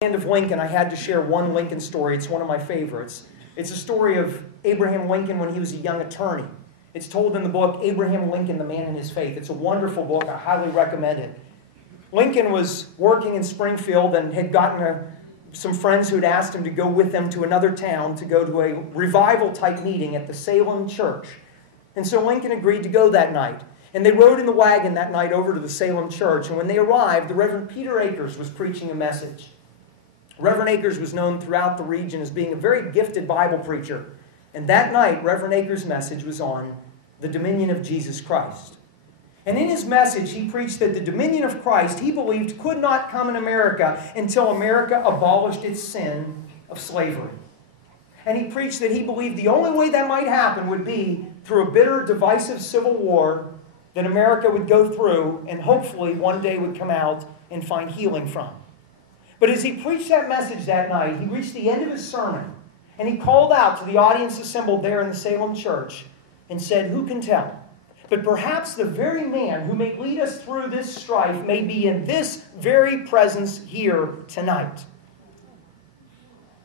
Land of Lincoln, I had to share one Lincoln story. It's one of my favorites. It's a story of Abraham Lincoln when he was a young attorney. It's told in the book, Abraham Lincoln, the Man in His Faith. It's a wonderful book. I highly recommend it. Lincoln was working in Springfield and had gotten some friends who had asked him to go with them to another town to go to a revival-type meeting at the Salem church. And so Lincoln agreed to go that night. And they rode in the wagon that night over to the Salem church. And when they arrived, the Reverend Peter Akers was preaching a message. Reverend Akers was known throughout the region as being a very gifted Bible preacher. And that night, Reverend Akers' message was on the dominion of Jesus Christ. And in his message, he preached that the dominion of Christ, he believed, could not come in America until America abolished its sin of slavery. And he preached that he believed the only way that might happen would be through a bitter, divisive civil war that America would go through and hopefully one day would come out and find healing from. But as he preached that message that night, he reached the end of his sermon, and he called out to the audience assembled there in the Salem church and said, "Who can tell? But perhaps the very man who may lead us through this strife may be in this very presence here tonight."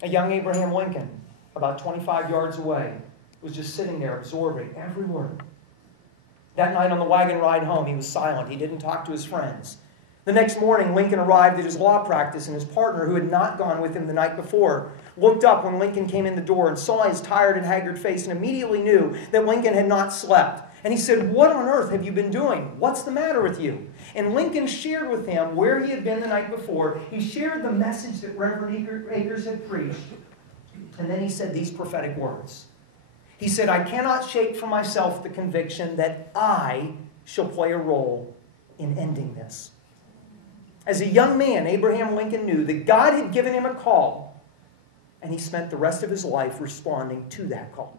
A young Abraham Lincoln, about 25 yards away, was just sitting there absorbing every word. That night on the wagon ride home, he was silent. He didn't talk to his friends. The next morning, Lincoln arrived at his law practice, and his partner, who had not gone with him the night before, looked up when Lincoln came in the door and saw his tired and haggard face and immediately knew that Lincoln had not slept. And he said, "What on earth have you been doing? What's the matter with you?" And Lincoln shared with him where he had been the night before. He shared the message that Reverend Akers had preached. And then he said these prophetic words. He said, "I cannot shake from myself the conviction that I shall play a role in ending this." As a young man, Abraham Lincoln knew that God had given him a call, and he spent the rest of his life responding to that call.